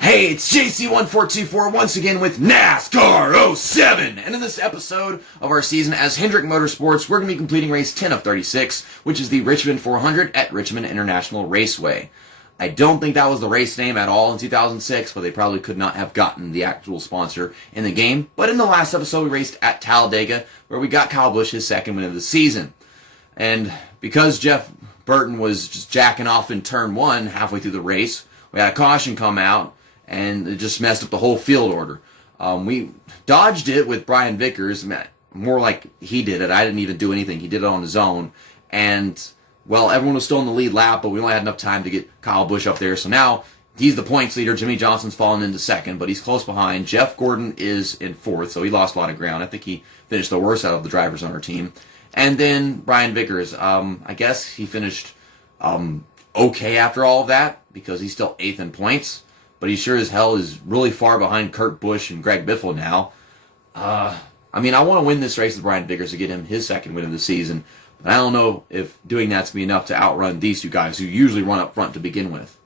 Hey, it's JC1424 once again with NASCAR 07, and in this episode of our season as Hendrick Motorsports, we're going to be completing race 10 of 36, which is the Richmond 400 at Richmond International Raceway. I don't think that was the race name at all in 2006, but they probably could not have gotten the actual sponsor in the game. But in the last episode, we raced at Talladega, where we got Kyle Busch his second win of the season. And because Jeff Burton was just jacking off in turn one halfway through the race, we had a caution come out, and it just messed up the whole field order. We dodged it with Brian Vickers, more like he did it. I didn't even do anything. He did it on his own. And, well, everyone was still in the lead lap, but we only had enough time to get Kyle Busch up there. So now he's the points leader. Jimmie Johnson's fallen into second, but he's close behind. Jeff Gordon is in fourth, so he lost a lot of ground. I think he finished the worst out of the drivers on our team. And then Brian Vickers, I guess he finished okay after all of that, because he's still eighth in points. But he sure as hell is really far behind Kurt Busch and Greg Biffle now. I want to win this race with Brian Vickers to get him his second win of the season. But I don't know if doing that's going to be enough to outrun these two guys who usually run up front to begin with.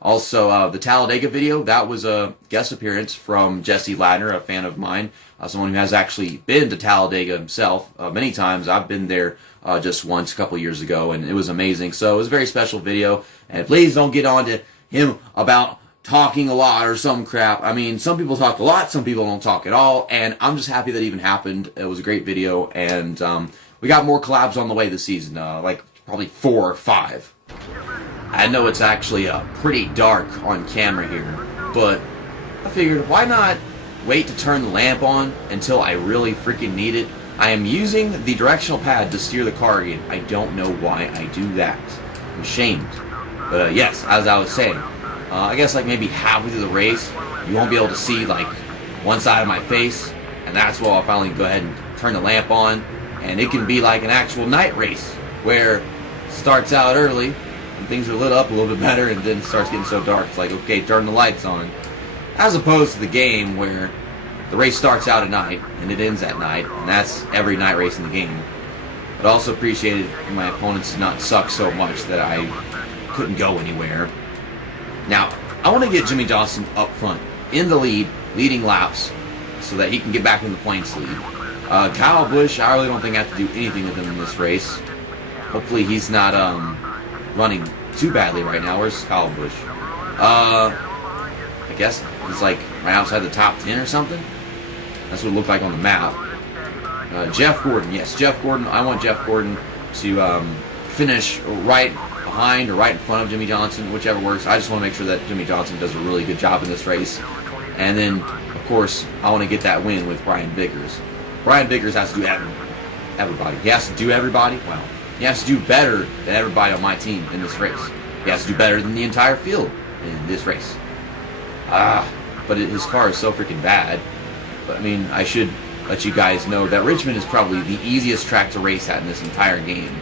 Also, the Talladega video, that was a guest appearance from Jesse Ladner, a fan of mine, someone who has actually been to Talladega himself many times. I've been there just once a couple years ago, and it was amazing. So it was a very special video. And please don't get on to him about talking a lot or some crap. I mean, some people talk a lot, some people don't talk at all, and I'm just happy that it even happened. It was a great video, and we got more collabs on the way this season, like probably 4 or 5. I know it's actually pretty dark on camera here, but I figured, why not wait to turn the lamp on until I really freaking need it? I am using the directional pad to steer the car again. I don't know why I do that. I'm ashamed. But yes, as I was saying, I guess like maybe halfway through the race, you won't be able to see like one side of my face, and that's where I'll finally go ahead and turn the lamp on, and it can be like an actual night race, where it starts out early, and things are lit up a little bit better, and then it starts getting so dark, it's like, okay, turn the lights on. As opposed to the game where the race starts out at night, and it ends at night, and that's every night race in the game. But also appreciated for my opponents to not suck so much that I couldn't go anywhere. Now, I want to get Jimmie Johnson up front, in the lead, leading laps, so that he can get back in the points lead. Kyle Busch, I really don't think I have to do anything with him in this race. Hopefully he's not running too badly right now. Where's Kyle Busch? I guess he's like right outside the top 10 or something. That's what it looked like on the map. Jeff Gordon, yes, Jeff Gordon. I want Jeff Gordon to finish right behind or right in front of Jimmie Johnson, whichever works. I just want to make sure that Jimmie Johnson does a really good job in this race. And then, of course, I want to get that win with Brian Vickers. Brian Vickers has to do everybody. He has to do everybody. Wow. He has to do better than everybody on my team in this race. He has to do better than the entire field in this race. But his car is so freaking bad. But, I mean, I should let you guys know that Richmond is probably the easiest track to race at in this entire game.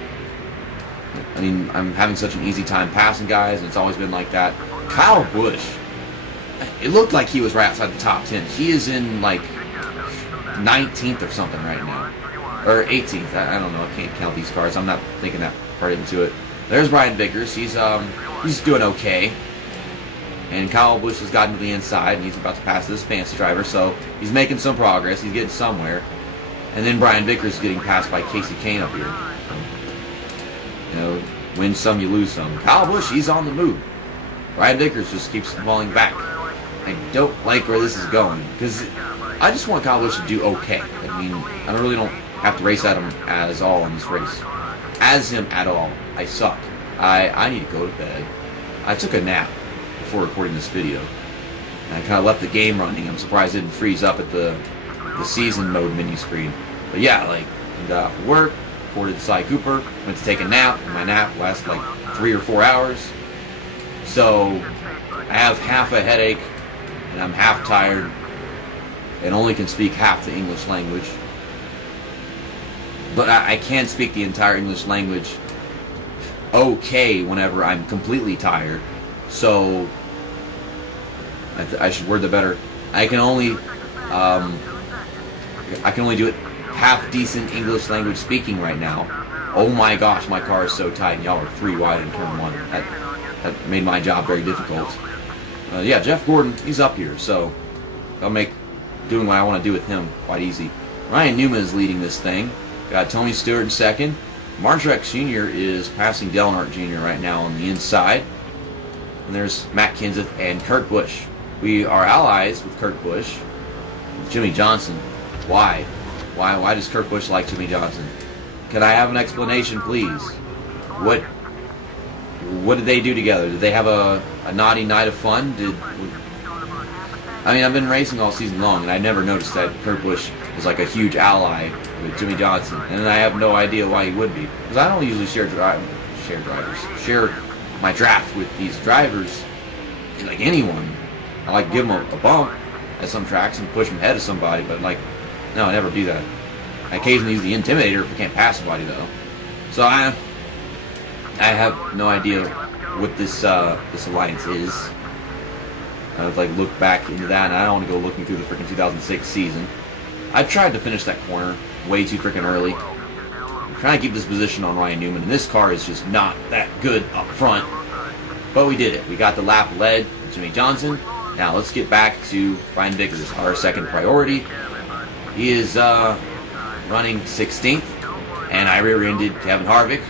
I mean, I'm having such an easy time passing guys, and it's always been like that. Kyle Busch, it looked like he was right outside the top 10. He is in, like, 19th or something right now. Or 18th, I don't know, I can't count these cars. I'm not thinking that part into it. There's Brian Vickers, he's doing okay. And Kyle Busch has gotten to the inside, and he's about to pass this fancy driver, so he's making some progress, he's getting somewhere. And then Brian Vickers is getting passed by Casey Kane up here. You know, win some, you lose some. Kyle Busch, he's on the move. Brian Vickers just keeps falling back. I don't like where this is going, because I just want Kyle Busch to do okay. I mean, I really don't have to race at him as all in this race. As him at all. I suck. I need to go to bed. I took a nap before recording this video. And I kind of left the game running. I'm surprised it didn't freeze up at the season mode menu screen. But yeah, like, I got off of work, reported to Cy Cooper, went to take a nap, and my nap lasted like 3 or 4 hours. So, I have half a headache, and I'm half tired, and only can speak half the English language. But I can speak the entire English language okay whenever I'm completely tired. So, I should word that better. I can only do it half decent English language speaking right now. Oh my gosh, my car is so tight, and y'all are 3 wide in turn 1. That made my job very difficult. Yeah, Jeff Gordon, he's up here, so I'll make doing what I want to do with him quite easy. Ryan Newman is leading this thing. Got Tony Stewart in second. Martrex Jr. is passing Dale Earnhardt Jr. right now on the inside. And there's Matt Kenseth and Kurt Busch. We are allies with Kurt Busch. Jimmie Johnson. Why? Why does Kurt Busch like Jimmie Johnson? Could I have an explanation, please? What did they do together? Did they have a naughty night of fun? I mean, I've been racing all season long, and I never noticed that Kurt Busch was like a huge ally with Jimmie Johnson, and I have no idea why he would be, because I don't usually share my draft with these drivers like anyone. I like to give them a bump at some tracks and push them ahead of somebody, but like, no, I never do that. I occasionally use the Intimidator if I can't pass somebody, though. So I have no idea what this alliance is. I would like look back into that, and I don't want to go looking through the freaking 2006 season. I tried to finish that corner way too freaking early. I'm trying to keep this position on Ryan Newman, and this car is just not that good up front. But we did it. We got the lap led with Jimmie Johnson. Now let's get back to Brian Vickers, our second priority. He is running 16th, and I rear-ended Kevin Harvick.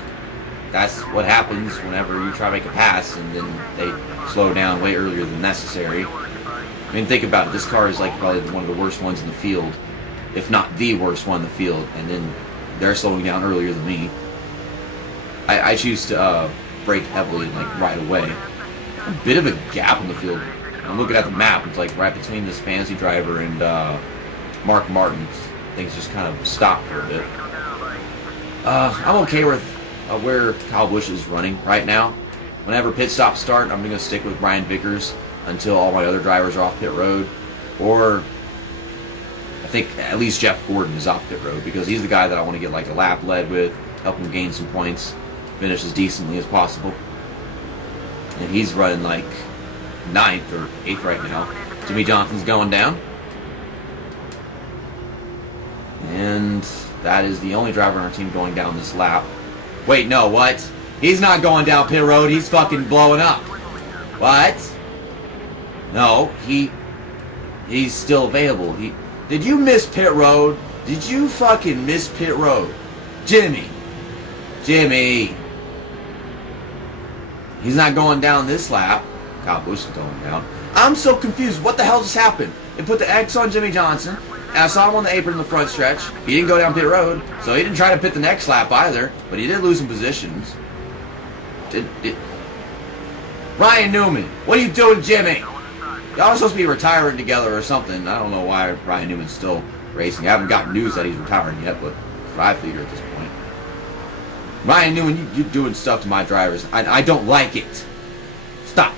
That's what happens whenever you try to make a pass and then they slow down way earlier than necessary. I mean, think about it. This car is like probably one of the worst ones in the field, if not the worst one in the field, and then they're slowing down earlier than me. I choose to brake heavily like right away. A bit of a gap in the field. I'm looking at the map. It's like right between this fantasy driver and Mark Martin. Things just kind of stopped for a bit. I'm okay with where Kyle Busch is running right now. Whenever pit stops start, I'm going to stick with Brian Vickers until all my other drivers are off pit road. Or I think at least Jeff Gordon is off pit road, because he's the guy that I want to get like a lap led with, help him gain some points, finish as decently as possible. And he's running like 9th or 8th right now. Jimmie Johnson's going down. And that is the only driver on our team going down this lap. Wait, no, what? He's not going down pit road. He's fucking blowing up. What? No, he's still available. Did you miss pit road? Did you fucking miss pit road? Jimmy. He's not going down this lap. Kyle Busch is going down. I'm so confused. What the hell just happened? They put the X on Jimmie Johnson. And I saw him on the apron in the front stretch. He didn't go down pit road, so he didn't try to pit the next lap either, but he did lose some positions. Ryan Newman, what are you doing, Jimmy? Y'all are supposed to be retiring together or something. I don't know why Ryan Newman's still racing. I haven't gotten news that he's retiring yet, but that's what I figure at this point. Ryan Newman, you're doing stuff to my drivers. I don't like it. Stop.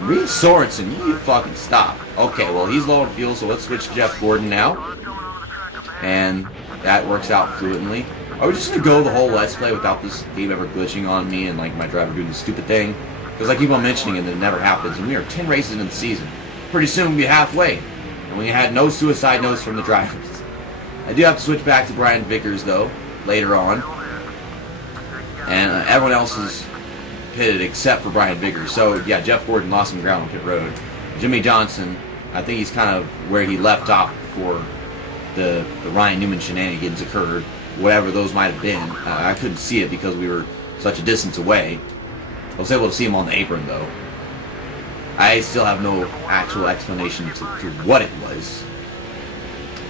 Reed Sorensen, you fucking stop. Okay, well, he's low on fuel, so let's switch to Jeff Gordon now. And that works out fluently. Are we just going to go the whole Let's Play without this game ever glitching on me and like my driver doing this stupid thing? Because I keep on mentioning it and it never happens. And we are 10 races in the season. Pretty soon we'll be halfway. And we had no suicide notes from the drivers. I do have to switch back to Brian Vickers, though, later on. And everyone else is pitted except for Brian Vickers. So, yeah, Jeff Gordon lost some ground on pit road. Jimmie Johnson, I think he's kind of where he left off before the Ryan Newman shenanigans occurred. Whatever those might have been. I couldn't see it because we were such a distance away. I was able to see him on the apron, though. I still have no actual explanation to what it was.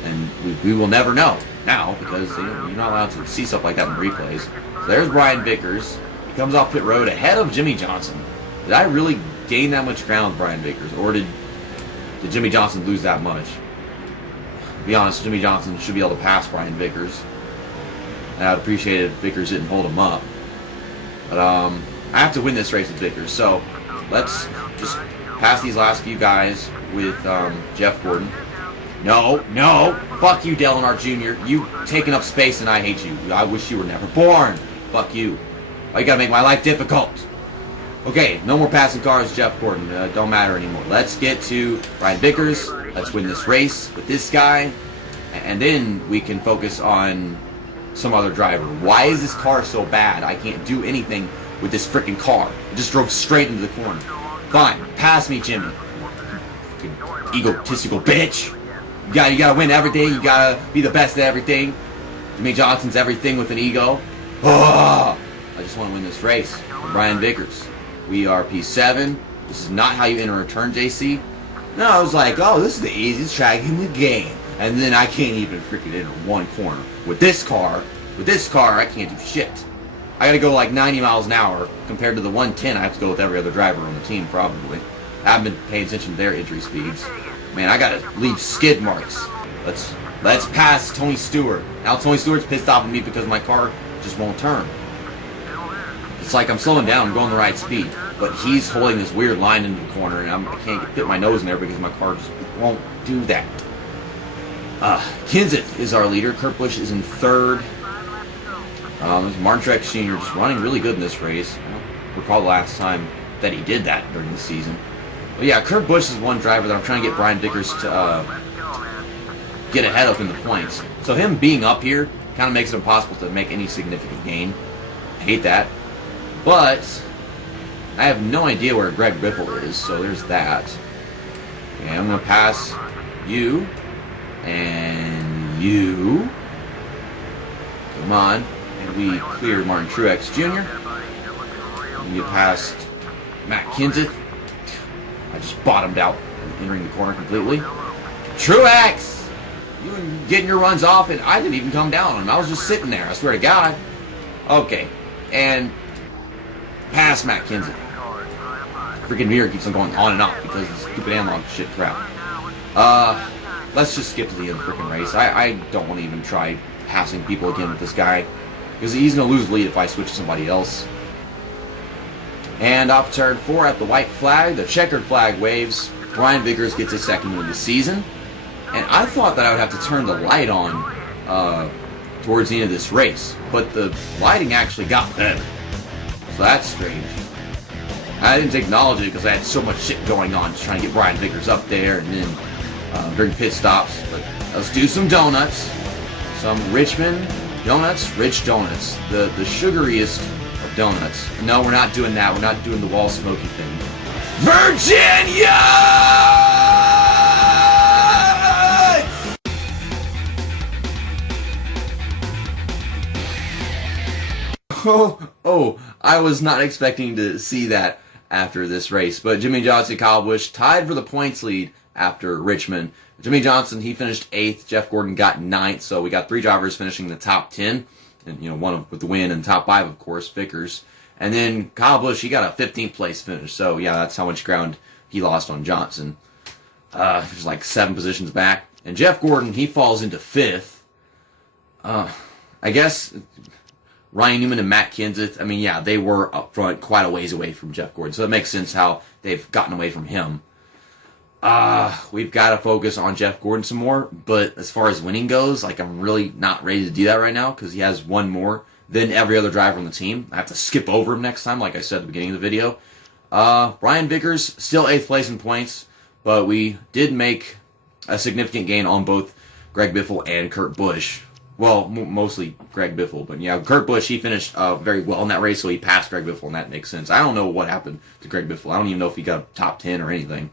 And we will never know now, because you're not allowed to see stuff like that in replays. So there's Brian Vickers. He comes off pit road ahead of Jimmie Johnson. Did I really gain that much ground with Brian Vickers, or did Jimmie Johnson lose that much? To be honest, Jimmie Johnson should be able to pass Brian Vickers. And I'd appreciate it if Vickers didn't hold him up. But I have to win this race with Vickers, so let's just pass these last few guys with Jeff Gordon. No, fuck you, Dale Earnhardt Jr. You taking up space and I hate you. I wish you were never born. Fuck you. Oh, you gotta make my life difficult. Okay, no more passing cars, Jeff Gordon. Don't matter anymore. Let's get to Brian Vickers. Let's win this race with this guy. And then we can focus on some other driver. Why is this car so bad? I can't do anything with this freaking car. It just drove straight into the corner. Fine, pass me, Jimmie. Freaking egotistical bitch. You gotta win everything. You gotta be the best at everything. Jimmie Johnson's everything with an ego. I just want to win this race. I'm Brian Vickers. We are P7. This is not how you enter a turn, JC. No, I was like, oh, this is the easiest track in the game. And then I can't even freaking enter one corner. With this car, I can't do shit. I gotta go like 90 miles an hour compared to the 110 I have to go with every other driver on the team, probably. I haven't been paying attention to their entry speeds. Man, I gotta leave skid marks. Let's pass Tony Stewart. Now Tony Stewart's pissed off at me because my car just won't turn. It's like I'm slowing down, I'm going the right speed, but he's holding this weird line into the corner, and I can't fit my nose in there because my car just won't do that. Kenseth is our leader. Kurt Busch is in third. Martin Truex Sr. just running really good in this race. I don't recall the last time that he did that during the season. But yeah, Kurt Busch is one driver that I'm trying to get Brian Vickers to get ahead of in the points. So him being up here kind of makes it impossible to make any significant gain. I hate that. But I have no idea where Greg Biffle is, so there's that. Okay, I'm going to pass you and you. Come on. And we cleared Martin Truex Jr. We get past Matt Kenseth. I just bottomed out entering the corner completely. Truex! You were getting your runs off, and I didn't even come down on him. I was just sitting there, I swear to God. Okay, and past Matt Kenseth. Freaking mirror keeps on going on and off because of the stupid analog shit crap. Let's just skip to the end of the freaking race. I don't want to even try passing people again with this guy because he's going to lose the lead if I switch to somebody else. And off turn 4 at the white flag, the checkered flag waves. Brian Vickers gets a second win of the season. And I thought that I would have to turn the light on towards the end of this race, but the lighting actually got better. So that's strange. I didn't acknowledge it because I had so much shit going on, just trying to get Brian Vickers up there, and then during pit stops. But let's do some donuts. Some Richmond donuts, rich donuts. The sugariest of donuts. No, we're not doing that. We're not doing the wall smoky thing. Virginia! Oh, I was not expecting to see that after this race. But Jimmie Johnson and Kyle Busch tied for the points lead after Richmond. Jimmie Johnson, he finished 8th. Jeff Gordon got 9th. So we got 3 drivers finishing in the top 10. And, one with the win, and top 5, of course, Vickers. And then Kyle Busch, he got a 15th place finish. So, yeah, that's how much ground he lost on Johnson. There's like 7 positions back. And Jeff Gordon, he falls into 5th. I guess Ryan Newman and Matt Kenseth, I mean, yeah, they were up front quite a ways away from Jeff Gordon. So it makes sense how they've gotten away from him. We've got to focus on Jeff Gordon some more. But as far as winning goes, like, I'm really not ready to do that right now because he has one more than every other driver on the team. I have to skip over him next time, like I said at the beginning of the video. Brian Vickers, still 8th place in points, but we did make a significant gain on both Greg Biffle and Kurt Busch. Well, mostly Greg Biffle, but yeah, Kurt Busch, he finished very well in that race, so he passed Greg Biffle, and that makes sense. I don't know what happened to Greg Biffle. I don't even know if he got top 10 or anything.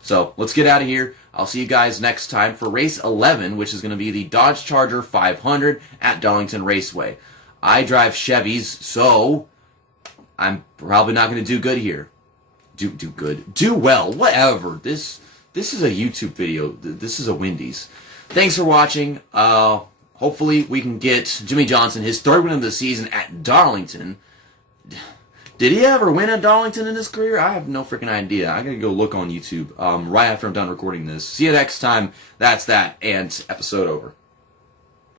So, let's get out of here. I'll see you guys next time for race 11, which is going to be the Dodge Charger 500 at Darlington Raceway. I drive Chevys, so I'm probably not going to do good here. Do good. Do well. Whatever. This is a YouTube video. This is a Wendy's. Thanks for watching. Hopefully we can get Jimmie Johnson his 3rd win of the season at Darlington. Did he ever win at Darlington in his career? I have no freaking idea. I gotta go look on YouTube right after I'm done recording this. See you next time. That's that, and episode over.